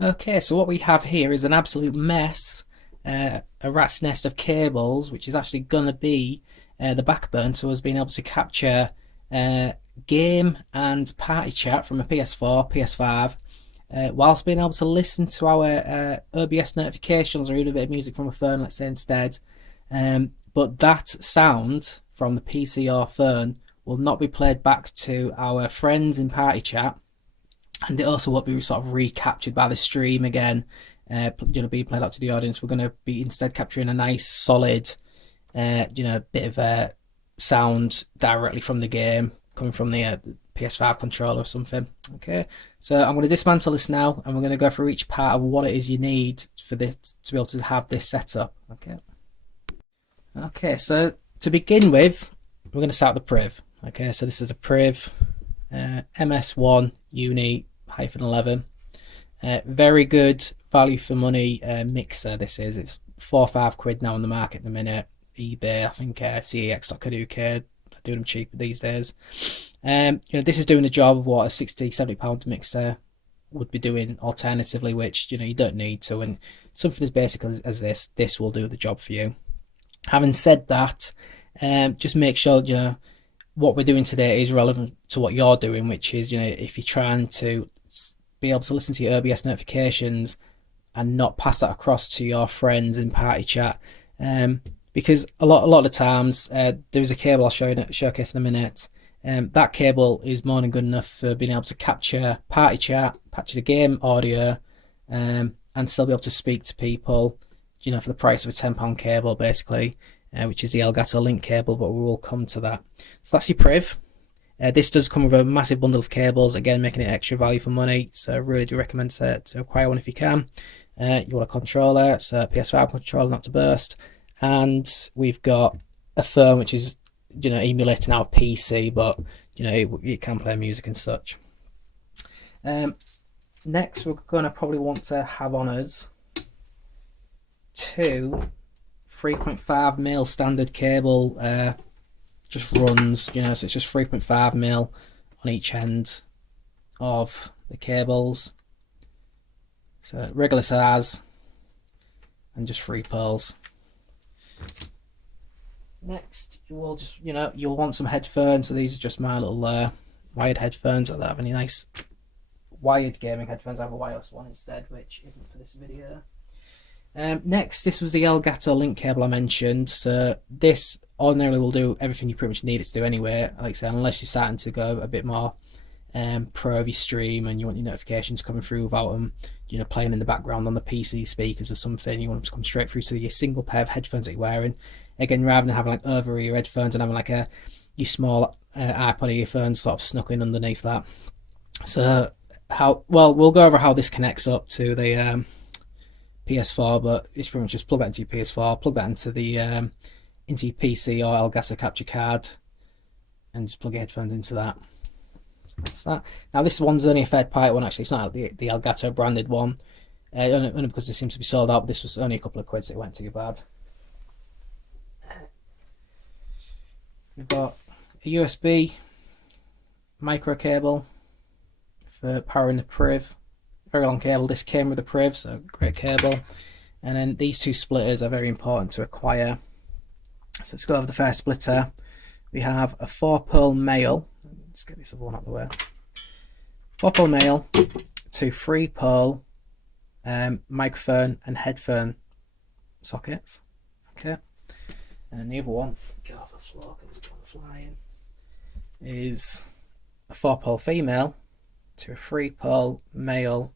Okay, so what we have here is an absolute mess, a rat's nest of cables, which is actually going to be the backbone to us being able to capture game and party chat from a PS4, PS5, whilst being able to listen to our OBS notifications or even a bit of music from a phone, let's say instead. But that sound from the PC or phone will not be played back to our friends in party chat, and it also won't be sort of recaptured by the stream again, being played out to the audience. We're going to be instead capturing a nice solid, bit of sound directly from the game, coming from the PS5 controller or something. Okay, so I'm going to dismantle this now, and we're going to go through each part of what it is you need for this to be able to have this set up. Okay, so to begin with, we're going to start the Priv. Okay, so this is a Priv MS1UNI-11. Very good value for money mixer. This is, it's 4 or 5 quid now on the market at the minute. eBay, I think cex.co.uk are doing them cheaper these days. This is doing the job of what a 60-70 pound mixer would be doing alternatively, which you don't need to, and something as basic as this will do the job for you. Having said that, just make sure what we're doing today is relevant to what you're doing, which is if you're trying to be able to listen to your OBS notifications and not pass that across to your friends in party chat, because a lot of the times there's a cable I'll showcase in a minute. That cable is more than good enough for being able to capture party chat, capture the game audio, and still be able to speak to people, for the price of a £10 cable, basically, which is the Elgato Link Cable, but we will come to that. So that's your Priv. This does come with a massive bundle of cables, again, making it extra value for money, so I really do recommend to acquire one if you can. You want a controller, it's a PS5 controller, not to burst, and we've got a phone which is emulating our PC, but it can play music and such. Next, we're going to probably want to have on us 2 3.5mm standard cable, just runs, so it's just 3.5mm on each end of the cables, so regular size and just 3 pearls. Next, you will just you'll want some headphones. So these are just my little wired headphones. I don't have any nice wired gaming headphones. I have a wireless one instead, which isn't for this video. Next, this was the Elgato Link Cable I mentioned. So this ordinarily will do everything you pretty much need it to do anyway. Like I said, unless you're starting to go a bit more pro of your stream and you want your notifications coming through without them playing in the background on the PC speakers or something. You want them to come straight through to your single pair of headphones that you're wearing. Again, rather than having like over ear headphones and having like your small iPod earphones sort of snuck in underneath that. So we'll go over how this connects up to the PS4, but it's pretty much just plug that into your PS4, plug that into your PC or Elgato capture card, and just plug your headphones into that. So that's that. Now this one's only a third party one, actually. It's not the Elgato branded one, only because it seems to be sold out, but this was only a couple of quid, so it went too bad. We've got a USB micro cable for powering the Priv. Very long cable. This came with the Priv, so great cable. And then these 2 splitters are very important to acquire. So let's go over the first splitter. We have a 4-pole male. Let's get this other one out of the way. 4-pole male to 3-pole microphone and headphone sockets. Okay. And then the other one, get off the floor because it's going flying, is a 4-pole female to a 3-pole male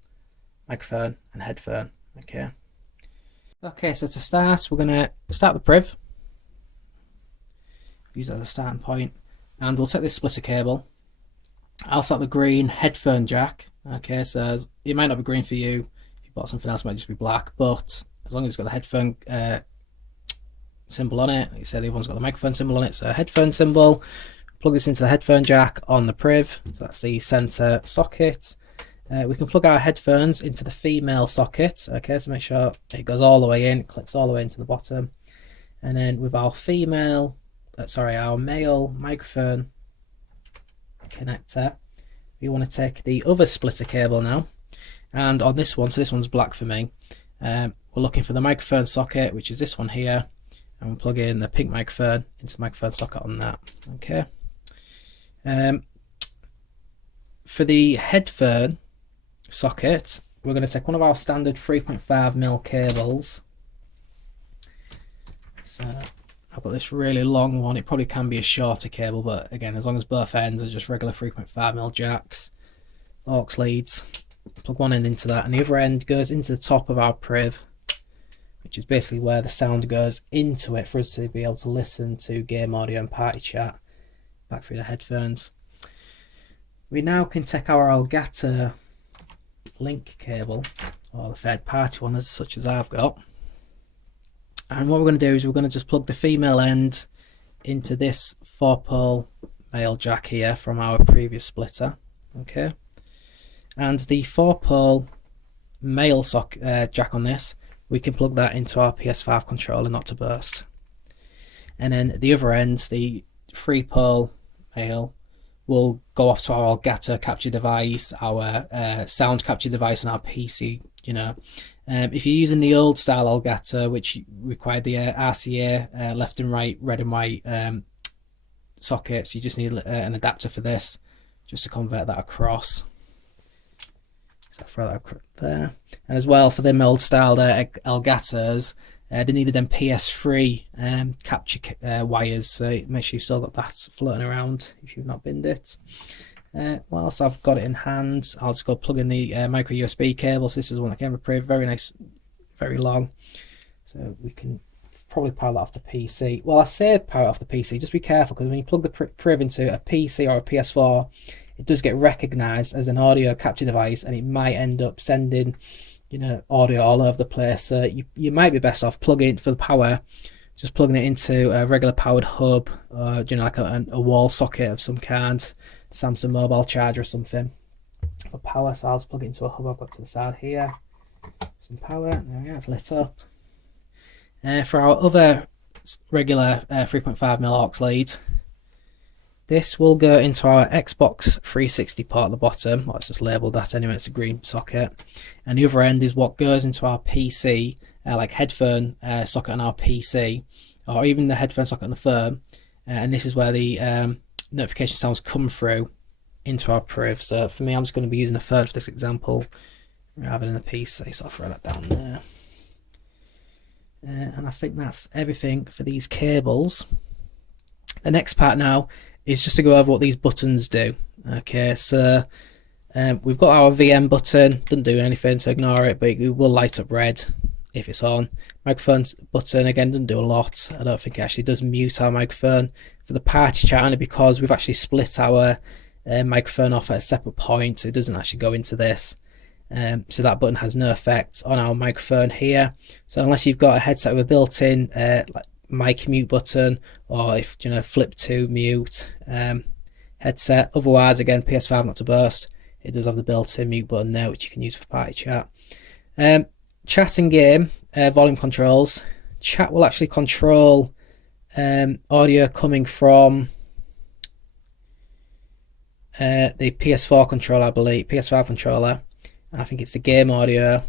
microphone and headphone. Okay, so to start, we're going to start the Priv, use that as a starting point, and we'll take this splitter cable. I'll start the green headphone jack. Okay, so it might not be green for you. If you bought something else, it might just be black, but as long as it's got the headphone symbol on it, like I said, the other one's got the microphone symbol on it, so headphone symbol. Plug this into the headphone jack on the Priv, so that's the center socket. We can plug our headphones into the female socket. Okay, so make sure it goes all the way in, it clips all the way into the bottom, and then with our our male microphone connector, we want to take the other splitter cable now, And on this one, so this one's black for me, we're looking for the microphone socket, which is this one here, and we'll plug in the pink microphone into the microphone socket on that. Okay. For the headphone socket, we're going to take one of our standard 3.5mm cables. So I've got this really long one. It probably can be a shorter cable, but again, as long as both ends are just regular 3.5mm jacks, aux leads, plug one end into that, and the other end goes into the top of our Priv, which is basically where the sound goes into it for us to be able to listen to game audio and party chat back through the headphones. We now can take our Elgato Link Cable, or the third party one, as such as I've got, and what we're going to do is we're going to just plug the female end into this 4-pole male jack here from our previous splitter. Okay, and the 4-pole male jack on this, we can plug that into our PS5 controller, not to burst. And then the other end, the 3-pole male, will go off to our Elgato capture device, our sound capture device on our PC. You know, if you're using the old style Elgato, which required the RCA left and right, red and white sockets, you just need an adapter for this, just to convert that across. So throw that across there. And as well, for them old style Elgatos, they needed them PS3 capture wires, so make sure you've still got that floating around if you've not binned it. Whilst I've got it in hand, I'll just go plug in the micro USB cables. This is one that came with Priv, very nice, very long. So we can probably power that off the PC. Well, I say power it off the PC, just be careful, because when you plug the Priv into a PC or a PS4, it does get recognised as an audio capture device, and it might end up sending, you know, audio all over the place. So you might be best off plugging it for the power, just plugging it into a regular powered hub, or you know, like a wall socket of some kind, Samsung mobile charger or something for power. So I'll just plug it into a hub I've got to the side here. Some power. There we go, it's lit up. For our other regular 3.5mm aux lead, this will go into our Xbox 360 port at the bottom. Let's just label that anyway, it's a green socket. And the other end is what goes into our PC, like headphone socket on our PC, or even the headphone socket on the phone. And this is where the notification sounds come through into our Priv. So for me, I'm just going to be using a phone for this example rather than a PC, so I'll throw that down there. And I think that's everything for these cables. The next part now is just to go over what these buttons do. Okay, so we've got our VM button, doesn't do anything, so ignore it, but it will light up red if it's on. Microphone button, again, doesn't do a lot. I don't think it actually does mute our microphone. For the party chat, only because we've actually split our microphone off at a separate point, so it doesn't actually go into this. So that button has no effect on our microphone here. So unless you've got a headset with a built-in like mic mute button, or if you know, flip to mute headset, otherwise again, PS5 not to burst, it does have the built-in mute button there, which you can use for party chat. Chat and game volume controls. Chat will actually control audio coming from the PS4 controller, I believe, PS5 controller, and I think it's the game audio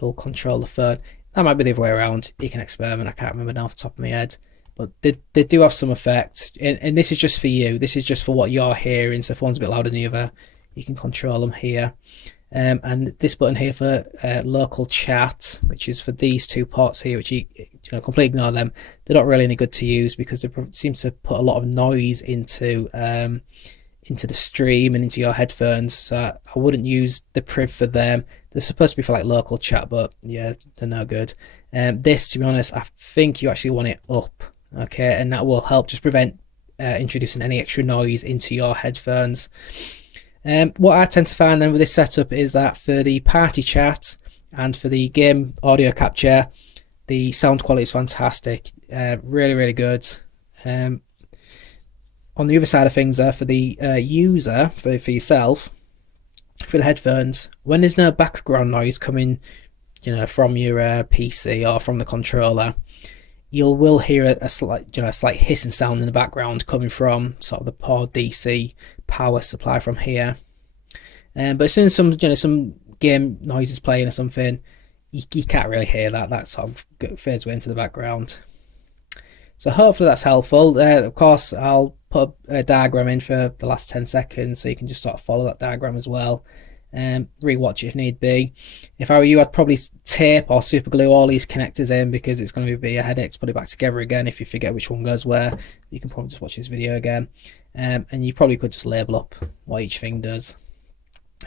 will control the phone. That might be the other way around. You can experiment. I can't remember now off the top of my head, but they do have some effect. And this is just for you. This is just for what you're hearing. So if one's a bit louder than the other, you can control them here. And this button here for local chat, which is for these two ports here, which you know, completely ignore them. They're not really any good to use because they seem to put a lot of noise into the stream and into your headphones. So I wouldn't use the Priv for them. They're supposed to be for like local chat, but yeah, they're no good. This, to be honest, I think you actually want it up, okay, and that will help just prevent introducing any extra noise into your headphones. What I tend to find then with this setup is that for the party chat and for the game audio capture, the sound quality is fantastic, really, really good. On the other side of things, for the user, for yourself, for the headphones, when there's no background noise coming, you know, from your PC or from the controller, you will hear a slight, a slight hissing sound in the background coming from sort of the poor DC power supply from here. But as soon as some game noises playing or something, you can't really hear that. That sort of fades way into the background. So hopefully that's helpful. Of course, I'll put a diagram in for the last 10 seconds so you can just sort of follow that diagram as well. Rewatch it if need be. If I were you, I'd probably tape or super glue all these connectors in, because it's going to be a headache to put it back together again if you forget which one goes where. You can probably just watch this video again, and you probably could just label up what each thing does.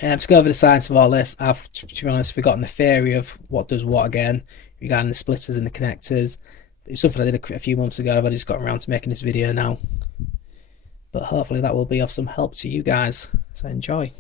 To go over the science of all this, I've, to be honest, forgotten the theory of what does what again regarding the splitters and the connectors. It's something I did a few months ago, but I just got around to making this video now. But hopefully that will be of some help to you guys, so enjoy.